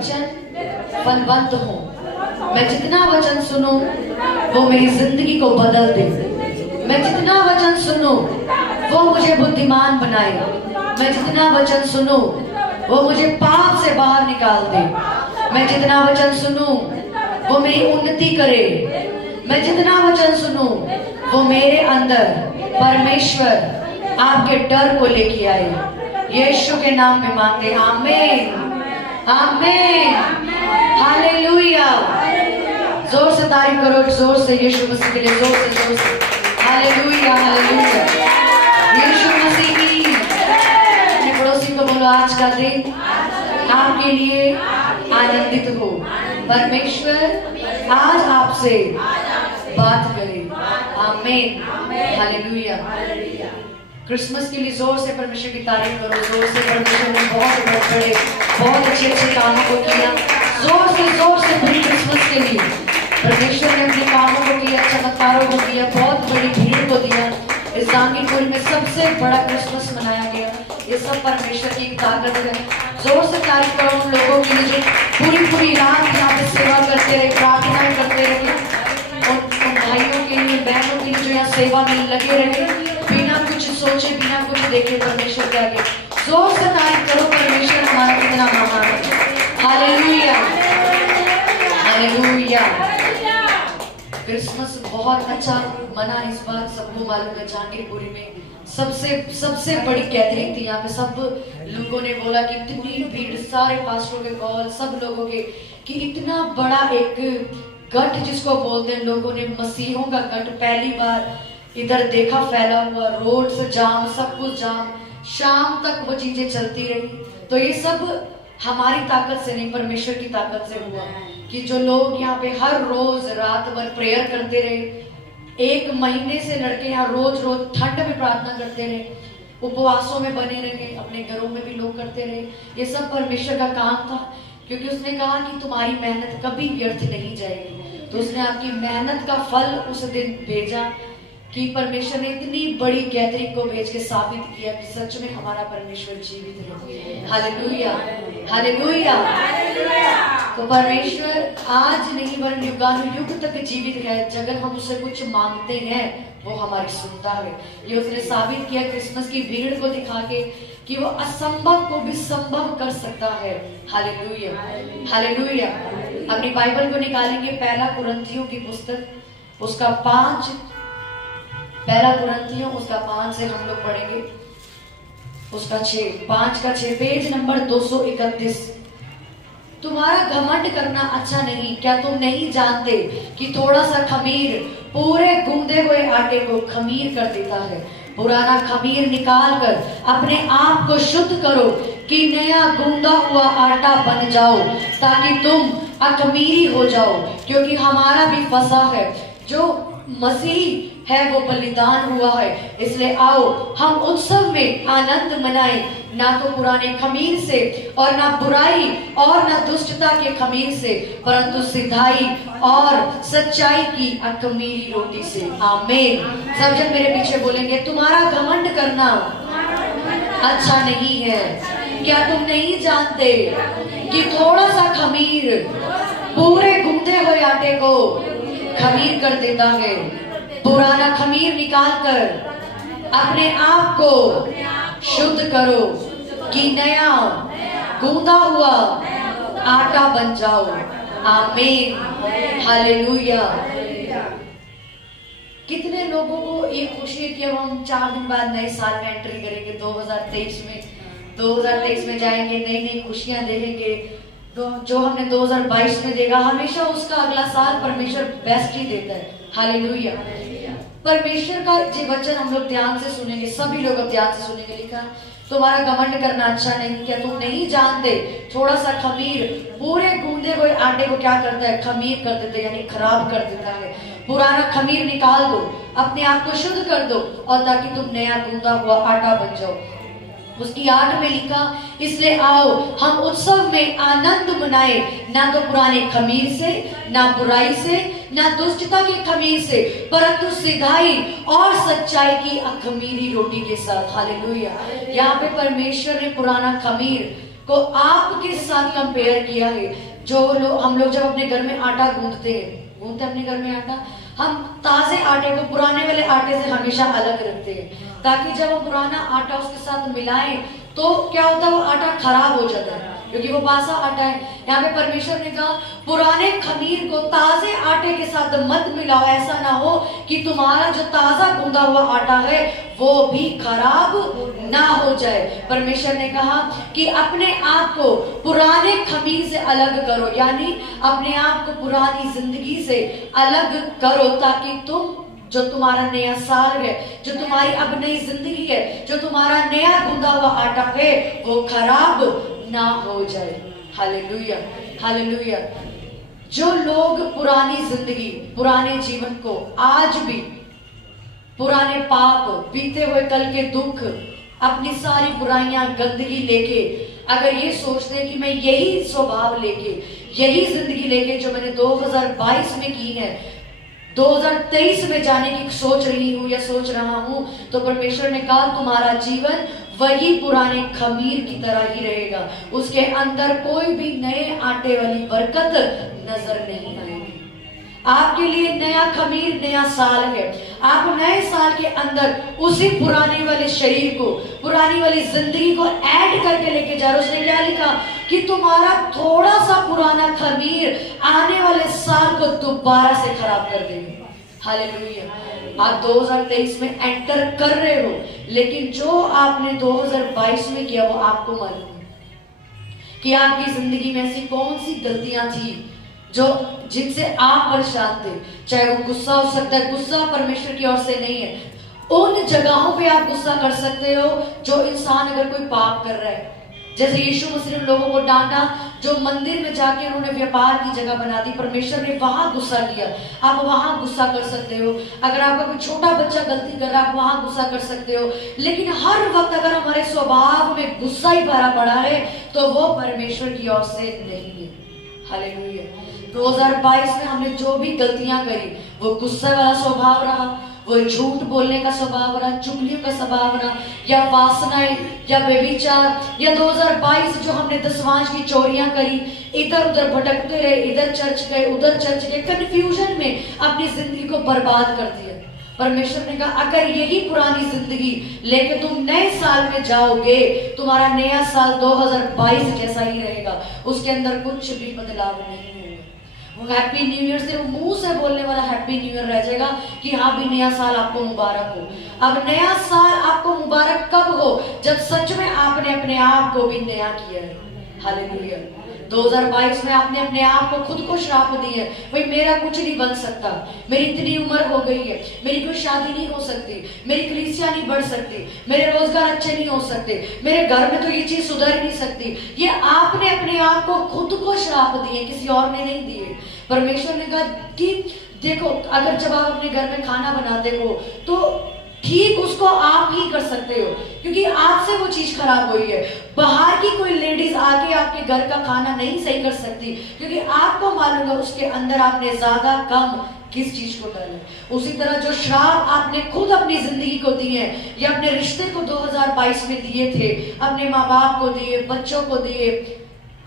वचन फलवंत हो। मैं जितना वचन सुनूं वो मेरी जिंदगी को बदल दे। मैं जितना वचन सुनूं वो मुझे बुद्धिमान बनाए। मैं जितना वचन सुनूं वो मुझे पाप से बाहर निकाल दे। मैं जितना वचन सुनूं वो मेरी उन्नति करे। मैं जितना वचन सुनूं वो मेरे अंदर परमेश्वर आपके डर को लेके आए। यीशु के नाम में मांगते, आमीन आमीन हालेलुया। जोर से तारीफ करो, जोर से यीशु मसीह के लिए, जोर से हालेलुया हालेलुया। यीशु मसीह की। अपने पड़ोसी को बोलो, आज का दिन आपके लिए आनंदित हो। परमेश्वर आज आपसे बात करे। आमीन हालेलुया। क्रिसमस के लिए जोर से परमेश्वर की तारीफ करो। जोर से परमेश्वर ने बहुत बड़े बहुत अच्छे कामों को किया। जोर से पूरी क्रिसमस के लिए परमेश्वर ने अपने कामों को किया, चमत्कारों को किया, बहुत बड़ी भीड़ को दिया। इस जांगीपुर में सबसे बड़ा क्रिसमस मनाया गया। ये सब परमेश्वर की एक ताकत है। जोर से तारीफ करो उन लोगों के लिए जो पूरी रात यहाँ पे सेवा करते रहे, प्रार्थनाएं करते रहे। उन भाइयों के लिए, बहनों के लिए जो यहाँ सेवा में लगे रहे, बिना कुछ सोचे, बिना कुछ देखे परमेश्वर के आगे जोर से तारीफ करो। परमेश्वर हमारा कितना महान है। Hallelujah hallelujah. क्रिसमस बहुत अच्छा मना इस बार, सबको मालूम है। जहांगीरपुरी में सबसे बड़ी गैदरिंग थी। यहाँ पे सब लोगों ने बोला कि इतनी भीड़, सारे पास्टरों के कॉल, सब लोगों के, कि इतना बड़ा एक गठ जिसको बोलते हैं, लोगों ने मसीहों का गठ पहली बार इधर देखा फैला हुआ। रोड से जाम, सब कुछ जाम, शाम तक वो चीजें चलती रही। तो ये सब हमारी ताकत से नहीं, परमेश्वर की ताकत से हुआ कि जो लोग यहाँ पे हर रोज रात भर प्रेयर करते रहे। 1 महीने से लड़के यहाँ रोज ठंड में प्रार्थना करते रहे, उपवासों में बने रहे, अपने घरों में भी लोग करते रहे। ये सब परमेश्वर का काम था, क्योंकि उसने कहा कि तुम्हारी मेहनत कभी व्यर्थ नहीं जाएगी। तो उसने आपकी मेहनत का फल उस दिन भेजा कि परमेश्वर ने इतनी बड़ी गैदरिंग को भेज के साबित किया कि सच में हमारा परमेश्वर जीवित है। Hallelujah hallelujah. तो परमेश्वर आज नहीं वरन युगानुयुग तक जीवित है। अगर हम उससे कुछ मांगते हैं वो हमारी सुनता है। ये उसने साबित किया क्रिसमस की भीड़ को दिखा के कि वो असंभव को भी संभव कर सकता है। Hallelujah hallelujah. अपनी बाइबल को निकालेंगे, पहला कुरिन्थियों की पुस्तक उसका 5 से हम लोग पढ़ेंगे उसका 5 का 6 पेज नंबर 231। तुम्हारा घमंड करना अच्छा नहीं, क्या तुम नहीं जानते कि थोड़ा सा खमीर पूरे गूंदे हुए आटे को खमीर कर देता है। पुराना खमीर निकाल कर अपने आप को शुद्ध करो कि नया गूंदा हुआ आटा बन जाओ, ताकि तुम अखमीरी हो जाओ। क्योंकि हमारा भी फसह है, जो मसीह है, वो बलिदान हुआ है। इसलिए आओ हम उत्सव में आनंद मनाएं, ना तो पुराने खमीर से और ना बुराई और ना दुष्टता के खमीर से, परंतु सिधाई और सच्चाई की अखमीरी रोटी से। आमीन। सब जन मेरे पीछे बोलेंगे, तुम्हारा घमंड करना अच्छा नहीं है। क्या तुम नहीं जानते कि थोड़ा सा खमीर पूरे गूंदे हुए आटे को खमीर कर देता है। पुराना खमीर निकालकर अपने आप को शुद्ध करो कि नया गूंदा हुआ आटा बन जाओ। आमीन हालेलुया। कितने लोगों को ये खुशी है कि अब हम 4 दिन बाद नए साल में एंट्री करेंगे, 2023 में जाएंगे, नई खुशियां देखेंगे। तो जो हमने 2022 में देखा, हमेशा उसका अगला साल परमेश्वर बेस्ट ही देता है। हालेलुया। परमेश्वर का ये वचन हम लोग ध्यान से सुनेंगे, सभी लोग अब ध्यान से सुनेंगे। लिखा, तुम्हारा घमंड करना अच्छा नहीं, क्या तुम नहीं जानते थोड़ा सा खमीर पूरे गूंदे हुए आटे को क्या करता है, खमीर कर देता है, यानी खराब कर देता है। पुराना खमीर निकाल दो, अपने आप को शुद्ध कर दो, और ताकि तुम नया गूंदा हुआ आटा बन जाओ। उसकी 8 में लिखा, इसलिए आओ हम उत्सव में आनंद मनाए, ना तो पुराने खमीर से, ना बुराई से, ना दुष्टता के खमीर से, परंतु सिधाई और सच्चाई की अखमीरी रोटी के साथ। हालेलुया। यहाँ पे परमेश्वर ने पुराना खमीर को आपके साथ कंपेयर किया है। हम लोग जब अपने घर में आटा गूंथते अपने घर में आटा, हम ताजे आटे को पुराने वाले आटे से हमेशा अलग रखते हैं, ताकि जब वो पुराना आटा उसके साथ मिलाएं तो क्या होता है, वो आटा खराब हो जाता है क्योंकि वो बासा आटा है। यहाँ पे परमेश्वर ने कहा पुराने खमीर को ताजे आटे के साथ मत मिलाओ, ऐसा ना हो कि तुम्हारा जो ताजा गूंदा हुआ आटा है वो भी खराब ना हो जाए। परमेश्वर ने कहा कि अपने आप को पुराने खमीर से अलग करो, यानी अपने आप को पुरानी जिंदगी से अलग करो, ताकि तुम जो तुम्हारा नया साल है, जो तुम्हारी अब नई जिंदगी है, जो तुम्हारा नया गूंदा हुआ आटा है, वो खराब ना हो जाए। Hallelujah, hallelujah. जो लोग पुरानी जिंदगी, पुराने जीवन को आज भी पुराने पाप, बीते हुए कल के दुख, अपनी सारी बुराइयां, गंदगी लेके अगर ये सोचते हैं कि मैं यही स्वभाव लेके, यही जिंदगी लेके जो मैंने 2022 में की है, 2023 में जाने की सोच रही हूं या सोच रहा हूं, तो परमेश्वर ने कहा तुम्हारा जीवन वही पुराने खमीर की तरह ही रहेगा, उसके अंदर कोई भी नए आटे वाली बरकत नजर नहीं आएगी। आपके लिए नया खमीर, नया साल है। आप नए साल के अंदर उसी पुराने वाले शरीर को, पुरानी वाली जिंदगी को ऐड करके लेके जा रहे। उसने क्या लिखा कि तुम्हारा थोड़ा सा पुराना खमीर आने वाले साल को दोबारा से खराब कर देंगे। हालेलुया। आप 2023 में एंटर कर रहे हो, लेकिन जो आपने 2022 में किया वो आपको मालूम है कि आपकी जिंदगी में ऐसी कौन सी गलतियां थी जो जिनसे आप परेशान थे। चाहे वो गुस्सा हो सकता है, गुस्सा परमेश्वर की ओर से नहीं है। उन जगहों पे आप गुस्सा कर सकते हो जो इंसान अगर कोई पाप कर रहा है, जैसे यीशु मसीह ने लोगों को डांटा जो मंदिर में जाके उन्होंने व्यापार की जगह बना दी, परमेश्वर ने वहां गुस्सा किया। आप वहां गुस्सा कर सकते हो। अगर आपका कोई छोटा बच्चा गलती कर रहा है, आप वहां गुस्सा कर सकते हो। लेकिन हर वक्त अगर हमारे स्वभाव में गुस्सा ही भरा पड़ा है तो वो परमेश्वर की ओर से नहीं है। हालेलुया। 2022 में हमने जो भी गलतियां करी, वो गुस्से वाला स्वभाव रहा, वो झूठ बोलने का स्वभाव रहा, चुगलियों का स्वभाव रहा, या वासनाएं, या व्यभिचार, या 2022 जो हमने दसवांश की चोरियां करी, इधर उधर भटकते रहे, इधर चर्च गए उधर चर्च गए, कंफ्यूजन में अपनी जिंदगी को बर्बाद कर दिया। परमेश्वर ने कहा अगर यही पुरानी जिंदगी लेके तुम नए साल में जाओगे, तुम्हारा नया साल 2022 जैसा ही रहेगा, उसके अंदर कुछ भी बदलाव नहीं होगा। वो हैप्पी न्यू ईयर सिर्फ मुंह से बोलने वाला हैप्पी न्यू ईयर रह जाएगा कि हाँ भी नया साल आपको मुबारक हो। अब नया साल आपको मुबारक कब हो? जब सच में आपने अपने आप को भी नया किया है। हालेलुया। 2022 में आपने अपने आप को खुद को श्राप दी है, भाई मेरा कुछ नहीं बन सकता, मेरी इतनी उम्र हो गई है, मेरी कोई शादी नहीं हो सकती, मेरी कलीसिया नहीं बढ़ सकती, मेरे रोजगार अच्छे नहीं हो सकते, मेरे घर में तो ये चीज सुधर ही नहीं सकती। ये आपने अपने आप को खुद को श्राप दिए, किसी और ने नहीं दिए। परमेश्वर ने कहा कि देखो अगर जब आप अपने घर में खाना बनाते हो तो ठीक उसको आप ही कर सकते हो, क्योंकि आज से वो चीज खराब हुई है। बाहर की कोई लेडीज आके आपके घर का खाना नहीं सही कर सकती, क्योंकि आपको मालूम है उसके अंदर आपने ज्यादा कम किस चीज को डाला। उसी तरह जो श्राप आपने खुद अपनी जिंदगी को दिए या अपने रिश्ते को 2022 में दिए थे, अपने माँ बाप को दिए, बच्चों को दिए,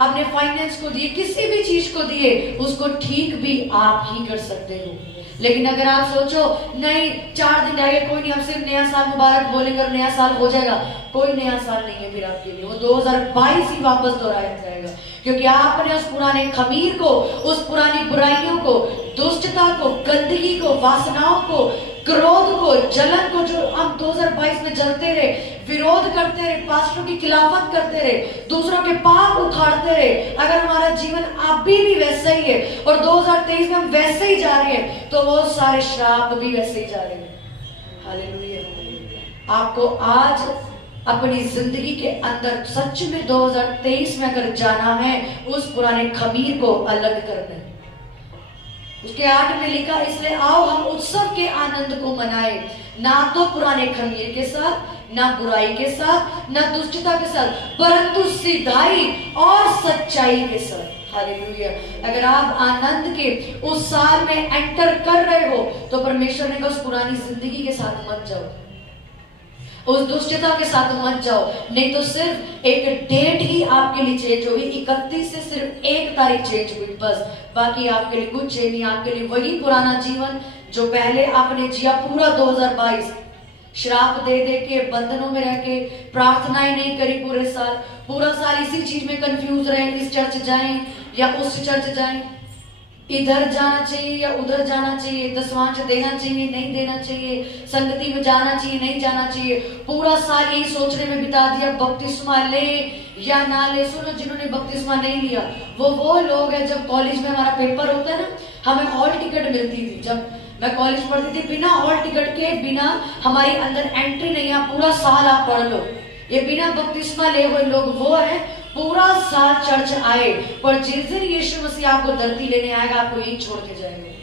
अपने फाइनेंस को दिए, किसी भी चीज को दिए, उसको ठीक भी आप ही कर सकते हो। लेकिन अगर आप सोचो नहीं 4 दिन रहेगा कोई नहीं, हम सिर्फ नया साल मुबारक बोलेंगे और नया साल हो जाएगा, कोई नया साल नहीं है फिर आपके लिए। वो 2022 ही वापस दोहराया जाएगा, क्योंकि आपने उस पुराने खमीर को, उस पुरानी बुराइयों को, दुष्टता को, गंदगी को, वासनाओं को, क्रोध को, जलन को, जो हम 2022 में जलते रहे, विरोध करते रहे, पास्टरों की खिलाफत करते रहे, दूसरों के पाप उखाड़ते रहे, अगर हमारा जीवन अभी भी वैसा ही है और 2023 में हम वैसे ही जा रहे हैं, तो वो सारे श्राप भी वैसे ही जा रहे हैं। हालेलुया। आपको आज अपनी जिंदगी के अंदर सच में 2023 में अगर जाना है, उस पुराने खमीर को अलग करना है। उसके 8 में लिखा इसलिए आओ हम उत्सव के आनंद को मनाए, ना तो पुराने खमीर के साथ, ना बुराई के साथ, ना दुष्टता के साथ, परंतु सिधाई और सच्चाई के साथ। हालेलुया। अगर आप आनंद के उस साल में एंटर कर रहे हो तो परमेश्वर ने कहा उस पुरानी जिंदगी के साथ मत जाओ। उस दुष्टता के साथ मत जाओ, नहीं तो सिर्फ एक डेट ही आपके लिए चेंज होगी, 31 से सिर्फ 1 तारीख चेंज हुई बस, बाकी आपके लिए कुछ चेंज नहीं। आपके लिए वही पुराना जीवन जो पहले आपने जिया पूरा 2022, श्राप दे दे के, बंधनों में रह के, प्रार्थनाएं नहीं करी पूरा साल इसी चीज में कंफ्यूज रहे, इस चर्च जाएं या उस चर्च जाएं, इधर जाना चाहिए या उधर जाना चाहिए, दसवांश देना चाहिए नहीं देना चाहिए, संगति में जाना चाहिए नहीं जाना चाहिए, पूरा साल यही सोचने में बिता दिया बपतिस्मा ले या ना ले। सुनो, जिन्होंने बपतिस्मा नहीं लिया वो लोग हैं, जब कॉलेज में हमारा पेपर होता है ना, हमें हॉल टिकट मिलती थी, जब मैं कॉलेज पढ़ती थी, बिना हॉल टिकट के, बिना हमारी अंदर एंट्री नहीं है, पूरा साल आप पढ़ लो। ये बिना बपतिस्मा ले हुए लोग वो है, पूरा साल चर्च आए, पर जिस दिन यीशु मसीह आपको धरती लेने आएगा, आपको यही छोड़ के जाएगा,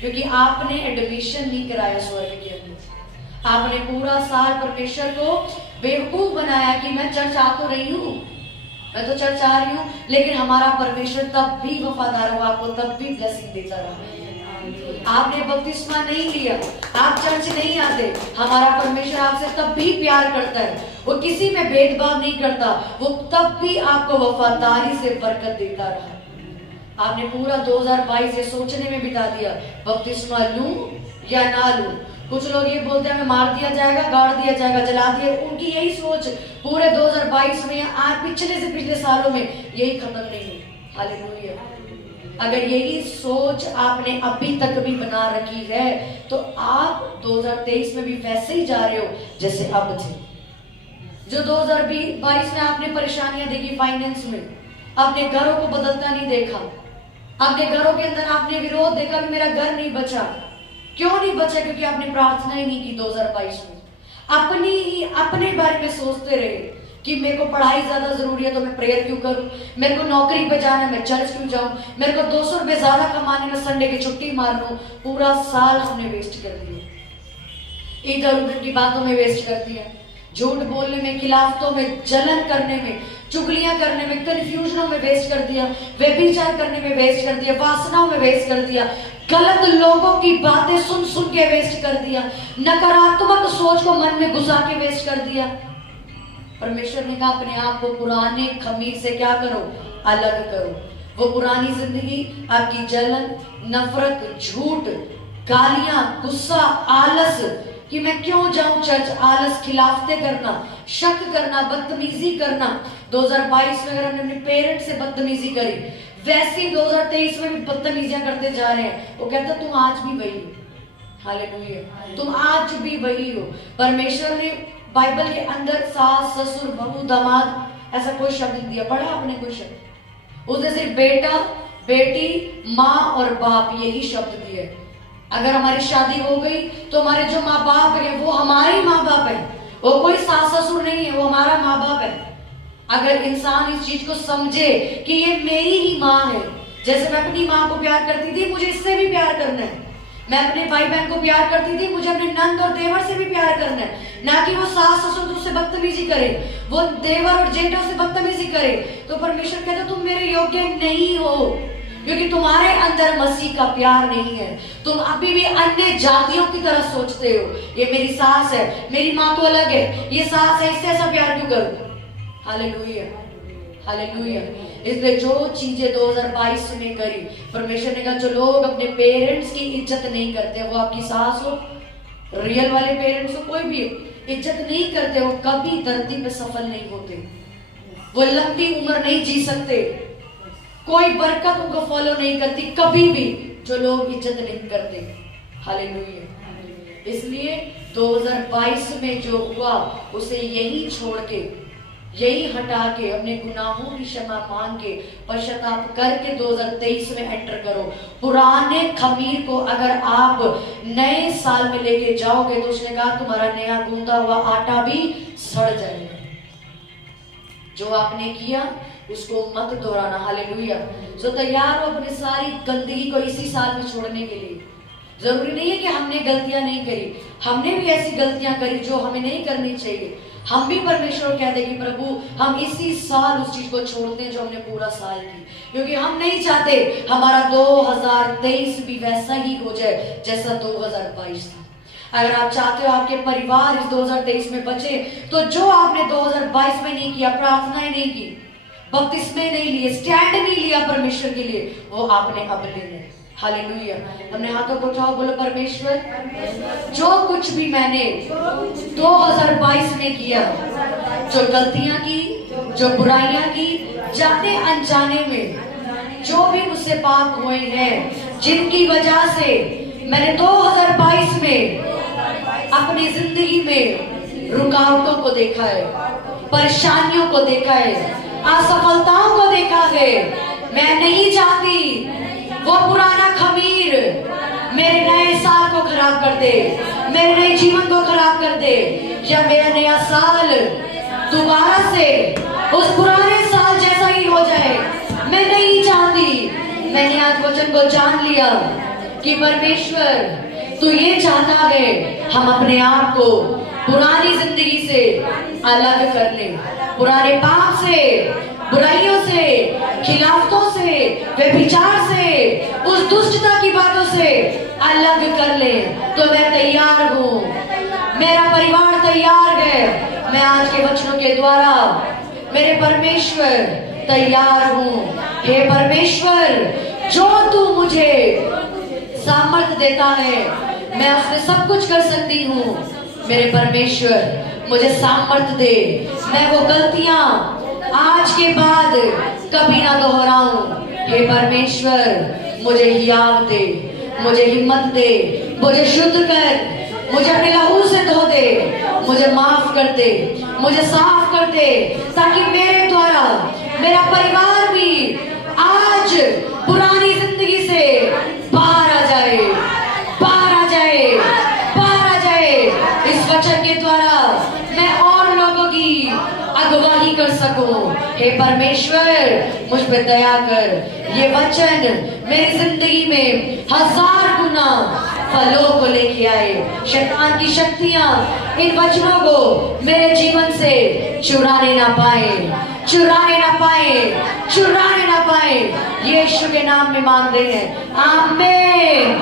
क्योंकि आपने एडमिशन नहीं कराया स्वर्ग के अंदर। आपने पूरा साल परमेश्वर को बेवकूफ बनाया कि मैं चर्च आ तो रही हूँ, मैं तो चर्च आ रही हूँ, लेकिन हमारा परमेश्वर तब भी वफादार हुआ, आपको तब भी ब्लेसिंग देता रहा। आपने बपतिस्मा नहीं लिया, आप चर्च नहीं आते, हमारा परमेश्वर आपसे तब भी प्यार करता है, वो किसी में भेदभाव नहीं करता, वो तब भी आपको वफादारी से बरकत देता रहा। आपने पूरा 2022 ये सोचने में बिता दिया, बपतिस्मा लूं या ना लूं। कुछ लोग ये बोलते हैं हमें मार दिया जाएगा, गाड़ दिया जाएगा, जला दिया, उनकी यही सोच पूरे 2022 में, आज पिछले से पिछले सालों में यही खत्म नहीं हुई। हालेलुया। अगर यही सोच आपने अभी तक भी बना रखी है, तो आप 2023 में भी वैसे ही जा रहे हो जैसे अब थे। जो 2022 में आपने परेशानियां देखी फाइनेंस में, अपने घरों को बदलता नहीं देखा, अपने घरों के अंदर आपने विरोध देखा कि मेरा घर नहीं बचा। क्यों नहीं बचा? क्योंकि आपने प्रार्थना ही नहीं की 2022 में, अपने बारे में सोचते रहे कि मेरे को पढ़ाई ज्यादा जरूरी है तो मैं प्रेयर क्यों करूं, मेरे को नौकरी पे जाना है मैं चर्च क्यों जाऊं, मेरे को 200 रुपए ज्यादा कमाने में संडे की छुट्टी मार लूं। पूरा साल हमने वेस्ट कर दिया, इधर उधर की बातों में वेस्ट कर दिया, झूठ बोलने में, खिलाफतों में, जलन करने में, चुगलियां करने में, कंफ्यूजनों में वेस्ट कर दिया, व्यभिचार करने में वेस्ट कर दिया, वासनाओं में वेस्ट कर दिया, गलत लोगों की बातें सुन सुन के वेस्ट कर दिया, नकारात्मक सोच को मन में घुसा के वेस्ट कर दिया। परमेश्वर ने कहा अपने आप को पुराने खमीर से क्या करो, अलग करो। वो पुरानी जिंदगी आपकी जलन, नफरत, झूठ, गालियां, गुस्सा, आलस कि मैं क्यों जाऊं चर्च, आलस, खिलाफते करना, शक करना, बदतमीजी करना। 2022 में अगर हमने अपने पेरेंट्स से बदतमीजी करी, वैसे 2023 में भी बदतमीजियां करते जा रहे हैं। वो कहता तुम आज भी वही हो। हालेलुया, तुम आज भी वही हो। परमेश्वर ने बाइबल के अंदर सास, ससुर, बहू, दामाद ऐसा कोई शब्द नहीं दिया। पढ़ा आपने कोई शब्द? उसने सिर्फ बेटा, बेटी, माँ और बाप यही शब्द दिए। अगर हमारी शादी हो गई तो हमारे जो माँ बाप है वो हमारे ही माँ बाप है, वो कोई सास ससुर नहीं है, वो हमारा माँ बाप है। अगर इंसान इस चीज को समझे कि ये मेरी ही माँ है, जैसे मैं अपनी माँ को प्यार करती थी मुझे इससे भी प्यार करना है, मैं अपने भाई बहन को प्यार करती थी मुझे अपने नंद और देवर से भी प्यार करना है, ना कि वो सास ससुर उससे बदतमीजी करे, वो देवर और जेठों से बदतमीजी करे। तो परमेश्वर कहता तुम मेरे योग्य नहीं हो, क्योंकि तुम्हारे अंदर मसीह का प्यार नहीं है। तुम अभी भी अन्य जातियों की तरह सोचते हो, ये मेरी सास है, मेरी माँ तो अलग है, ये सास है, इससे ऐसा प्यार क्यों करूं। Hallelujah, hallelujah. इसलिए जो चीजें 2022 में करी, परमेश्वर ने कहा जो लोग अपने पेरेंट्स की इज्जत नहीं करते, वो आपकी सास हो, रियल वाले पेरेंट्स हो, कोई भी इज्जत नहीं करते, वो कभी धरती पे सफल नहीं होते, वो लंबी उम्र नहीं जी सकते, कोई बरकत उनको फॉलो नहीं करती कभी भी, जो लोग इज्जत नहीं करते। हालेलुया। इसलिए 2022 में जो हुआ उसे यही छोड़ के, यही हटा के, अपने गुनाहों की क्षमा मांग के, पश्चाताप करके 2023 में एंटर करो। पुराने खमीर को अगर आप नए साल में लेके जाओगे तो उसने कहा तुम्हारा नया गूंदा हुआ आटा भी सड़ जाएगा। जो आपने किया उसको मत दोहराना। हालेलुया। जो तैयार हो अपनी सारी गंदगी को इसी साल में छोड़ने के लिए। जरूरी नहीं है कि हमने गलतियां नहीं करी, हमने भी ऐसी गलतियां करी जो हमें नहीं करनी चाहिए। हम भी परमेश्वर को कहते कि प्रभु हम इसी साल उस चीज को छोड़ते हैं जो हमने पूरा साल की, क्योंकि हम नहीं चाहते हमारा 2023 भी वैसा ही हो जाए जैसा 2022 था। अगर आप चाहते हो आपके परिवार इस 2023 में बचे, तो जो आपने 2022 में नहीं किया, प्रार्थनाएं नहीं की, बपतिस्मे नहीं लिए, स्टैंड नहीं लिया परमेश्वर के लिए, वो आपने अब लेने। हालेलुया। हमने हाथों को उठाओ, बोलो परमेश्वर, जो कुछ भी मैंने 2022 में किया, जो गलतियां की, जो बुराइयां की, जाने अनजाने में जो भी मुझसे पाप हुए हैं, जिनकी वजह से मैंने 2022 में अपनी जिंदगी में रुकावटों को देखा है, परेशानियों को देखा है, असफलताओं को देखा है, मैं नहीं चाहती वो पुराना खमीर मेरे नए साल को खराब कर दे, मेरे नए जीवन को खराब कर दे, या मेरा नया साल दोबारा से उस पुराने साल जैसा ही हो जाए। मैं नहीं चाहती। मैंने आज वचन को जान लिया कि परमेश्वर तू ये चाहता है हम अपने आप को पुरानी जिंदगी से अलग कर ले, पुराने पाप से, बुराइयों से, खिलाफतों से, व्यभिचार से, उस दुष्टता की बातों से अलग कर ले। तो मैं तैयार हूँ, मेरा परिवार तैयार है। मैं आज के वचनों के द्वारा मेरे परमेश्वर तैयार हूँ। हे परमेश्वर, जो तू मुझे सामर्थ देता है, मैं उसमें सब कुछ कर सकती हूँ। मेरे परमेश्वर मुझे सामर्थ दे, मैं वो गलतियां आज के बाद कभी ना दोहराऊं। हे परमेश्वर मुझे हियाव दे, मुझे हिम्मत दे, मुझे शुद्ध कर, मुझे अपने लहू से धो दे, मुझे माफ कर दे, मुझे साफ कर दे, ताकि मेरे द्वारा मेरा परिवार भी आज पुरानी जिंदगी से बाहर आ जाए, बाहर आ जाए, बाहर आ जाए। इस वचन के द्वारा मैं और लोगों की अगुवाई कर सकूं। हे परमेश्वर मुझ पे दया कर। ये वचन मेरी जिंदगी में 1000 गुना फलों को लेके आए। शैतान की शक्तियां इन वचनों को मेरे जीवन से चुराने ना पाए, चुराने ना पाए, चुराने ना पाए। यीशु के नाम में मांग रहे हैं, आमीन।